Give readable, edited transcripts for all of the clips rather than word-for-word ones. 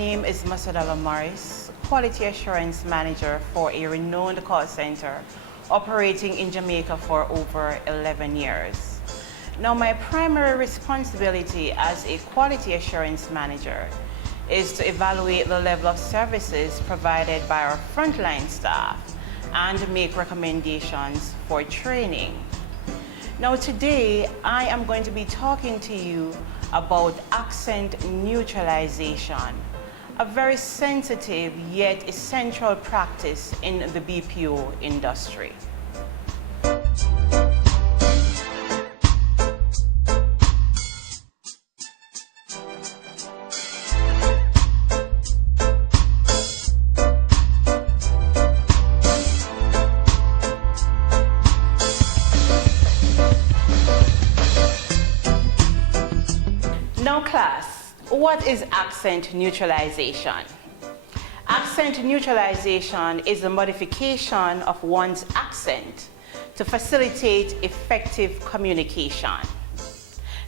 name is Masadala Morris, Quality Assurance Manager for a renowned call center operating in Jamaica for over 11 years. Now, my primary responsibility as a Quality Assurance Manager is to evaluate the level of services provided by our frontline staff and make recommendations for training. Now, today I am going to be talking to you about accent neutralization, a very sensitive yet essential practice in the BPO industry. Now class, what is accent neutralization? Accent neutralization is the modification of one's accent to facilitate effective communication.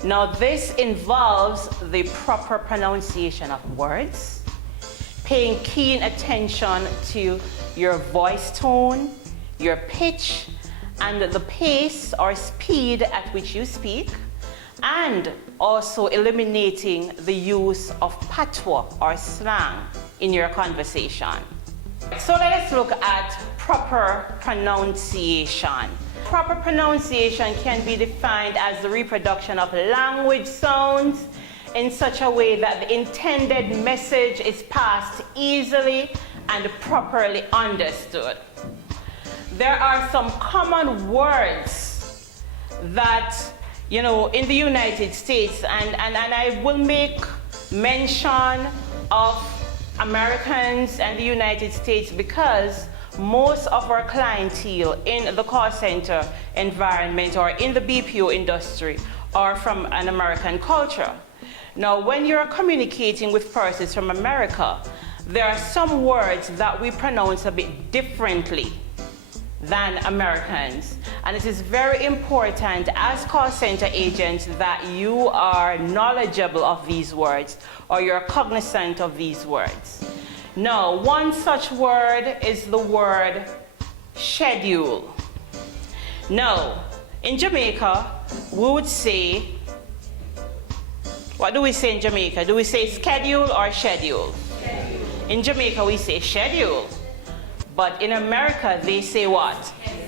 Now this involves the proper pronunciation of words, paying keen attention to your voice tone, your pitch, and the pace or speed at which you speak, and also eliminating the use of patois or slang in your conversation. So let us look at proper pronunciation. Proper pronunciation can be defined as the reproduction of language sounds in such a way that the intended message is passed easily and properly understood. There are some common words that in the United States, and I will make mention of Americans and the United States because most of our clientele in the call center environment or in the BPO industry are from an American culture. Now, when you're communicating with persons from America, there are some words that we pronounce a bit differently than Americans. And it is very important as call center agents that you are knowledgeable of these words or you're cognizant of these words. Now, one such word is the word schedule. Now, in Jamaica, we would say, what do we say in Jamaica? Do we say schedule or schedule? Schedule. In Jamaica, we say schedule. But in America, they say what? Schedule.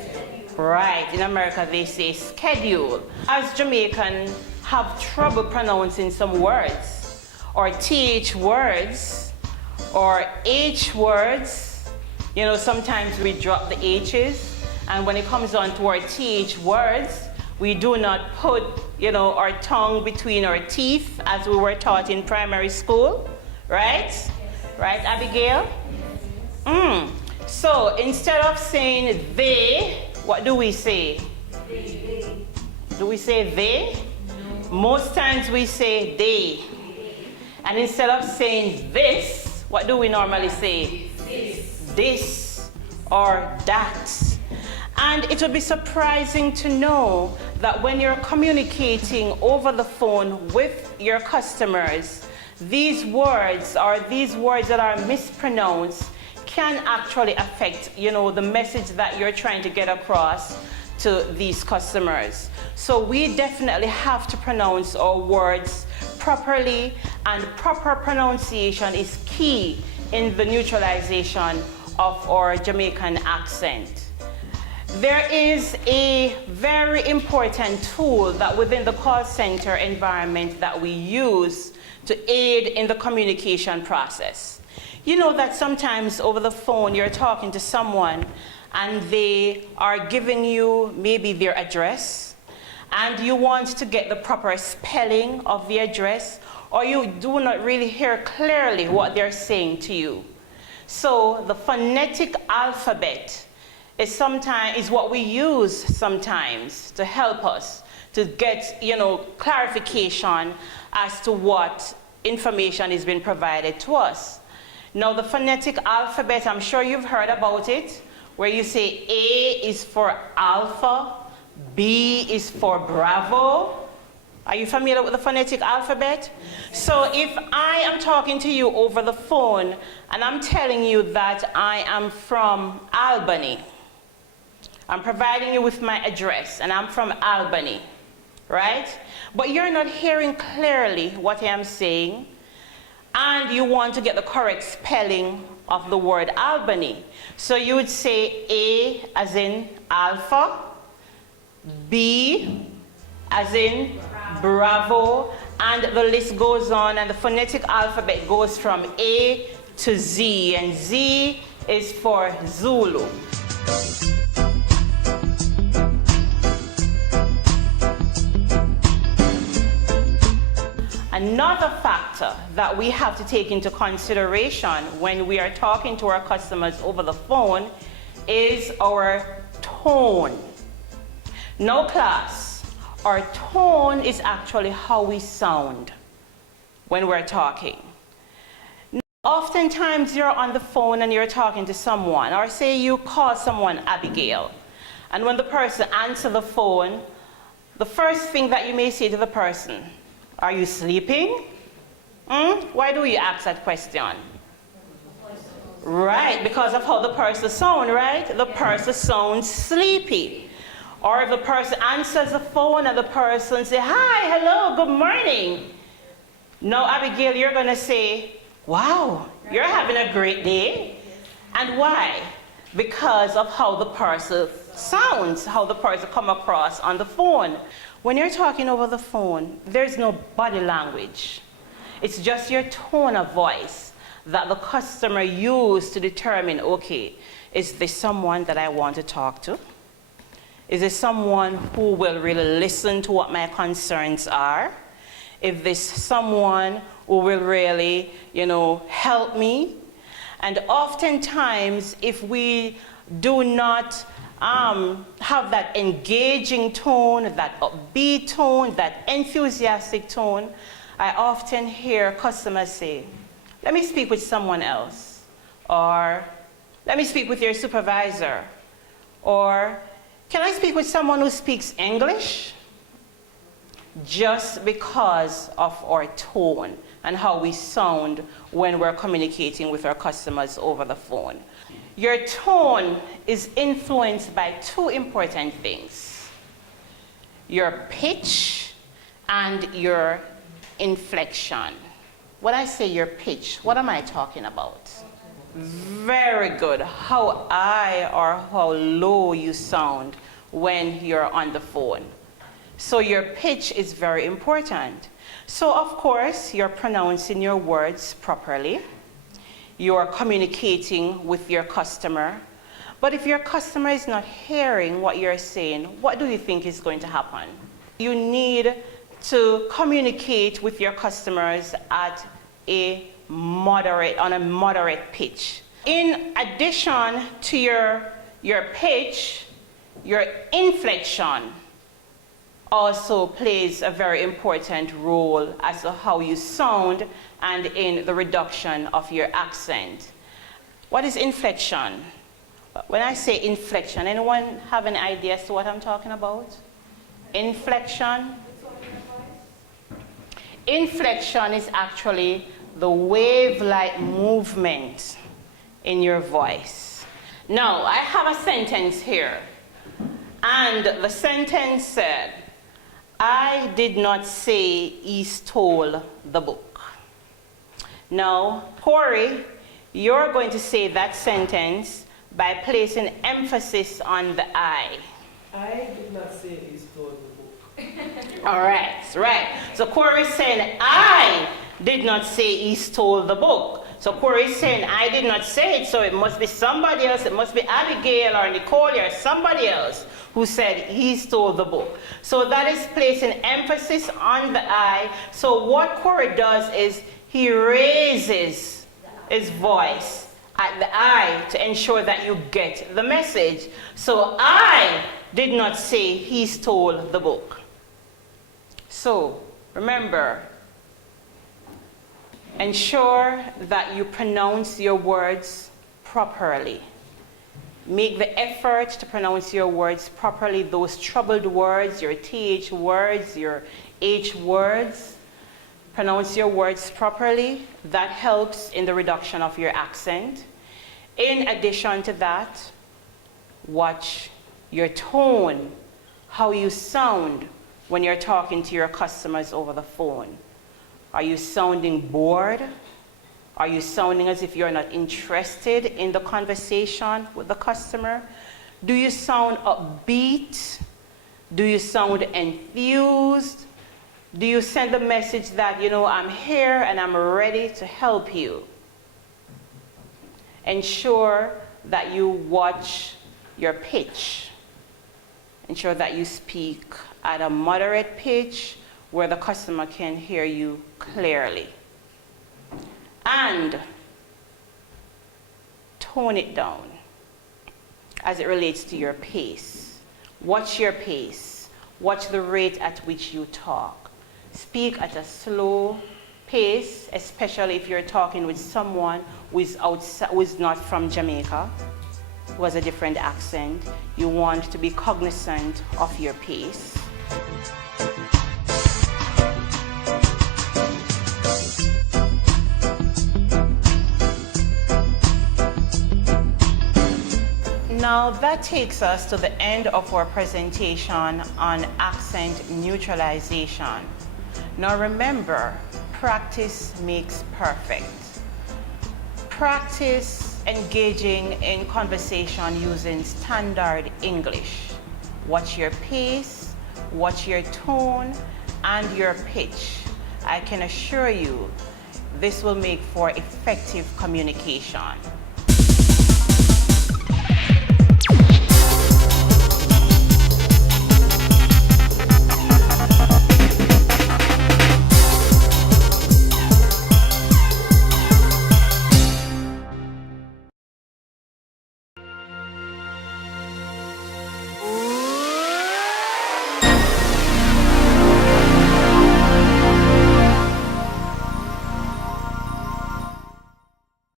Right, in America, they say schedule. As Jamaicans have trouble pronouncing some words, or TH words, or H words, sometimes we drop the H's, and when it comes on to our TH words, we do not put, our tongue between our teeth as we were taught in primary school, right? Yes. Right, Abigail? Yes. So instead of saying they, what do we say? They. Do we say they? No. Most times we say they. And instead of saying this, what do we normally say? This or that. And it would be surprising to know that when you're communicating over the phone with your customers, these words that are mispronounced can actually affect, the message that you're trying to get across to these customers. So we definitely have to pronounce our words properly, and proper pronunciation is key in the neutralization of our Jamaican accent. There is a very important tool that within the call center environment that we use to aid in the communication process. You know that sometimes over the phone you're talking to someone and they are giving you maybe their address and you want to get the proper spelling of the address, or you do not really hear clearly what they're saying to you. So the phonetic alphabet is what we use sometimes to help us to get clarification as to what information is being provided to us. Now the phonetic alphabet, I'm sure you've heard about it, where you say A is for alpha, B is for Bravo, Are you familiar with the phonetic alphabet? So if I am talking to you over the phone and I'm telling you that I am from Albany, I'm providing you with my address and I'm from Albany, right? But you're not hearing clearly what I am saying, and you want to get the correct spelling of the word Albany. So you would say A as in alpha, B as in Bravo, and the list goes on, and the phonetic alphabet goes from A to Z, and Z is for Zulu. Another factor that we have to take into consideration when we are talking to our customers over the phone is our tone. Now class, our tone is actually how we sound when we're talking. Now, oftentimes you're on the phone and you're talking to someone, or say you call someone Abigail, and when the person answers the phone, the first thing that you may say to the person, are you sleeping? Why do you ask that question? Right, because of how the person sounds, right? The person sounds sleepy. Or if the person answers the phone and the person says, hi, hello, good morning. Now, Abigail, you're going to say, wow, you're having a great day. And why? Because of how the person sounds, how the person comes across on the phone. When you're talking over the phone, there's no body language. It's just your tone of voice that the customer uses to determine, okay, is this someone that I want to talk to? Is this someone who will really listen to what my concerns are? Is this someone who will really, help me? And oftentimes, if we do not have that engaging tone, that upbeat tone, that enthusiastic tone, I often hear customers say, let me speak with someone else, or let me speak with your supervisor, or can I speak with someone who speaks English? Just because of our tone and how we sound when we're communicating with our customers over the phone. Your tone is influenced by two important things: your pitch and your inflection. When I say your pitch, what am I talking about? Very good. How high or how low you sound when you're on the phone. So your pitch is very important. So of course, you're pronouncing your words properly. You're communicating with your customer. But if your customer is not hearing what you're saying, what do you think is going to happen? You need to communicate with your customers at a moderate pitch. In addition to your pitch, your inflection also plays a very important role as to how you sound and in the reduction of your accent. What is inflection? When I say inflection, anyone have an idea as to what I'm talking about? Inflection? Inflection is actually the wave-like movement in your voice. Now, I have a sentence here, and the sentence said, I did not say he stole the book. Now, Corey, you're going to say that sentence by placing emphasis on the I. I did not say he stole the book. All right, right. So Corey's saying, I did not say he stole the book. So Corey's saying, I did not say it, so it must be somebody else. It must be Abigail or Nicole or somebody else who said he stole the book. So that is placing emphasis on the I. So what Corey does is he raises his voice at the I to ensure that you get the message. So I did not say he stole the book. So remember, ensure that you pronounce your words properly. Make the effort to pronounce your words properly, those troubled words, your TH words, your H words. Pronounce your words properly. That helps in the reduction of your accent. In addition to that, watch your tone, how you sound when you're talking to your customers over the phone. Are you sounding bored? Are you sounding as if you're not interested in the conversation with the customer? Do you sound upbeat? Do you sound enthused? Do you send the message that, you know, I'm here and I'm ready to help you? Ensure that you watch your pitch. Ensure that you speak at a moderate pitch where the customer can hear you clearly. And tone it down as it relates to your pace. Watch your pace. Watch the rate at which you talk. Speak at a slow pace, especially if you're talking with someone who is not from Jamaica, who has a different accent. You want to be cognizant of your pace. Now that takes us to the end of our presentation on accent neutralization. Now remember, practice makes perfect. Practice engaging in conversation using standard English. Watch your pace, watch your tone, and your pitch. I can assure you, this will make for effective communication.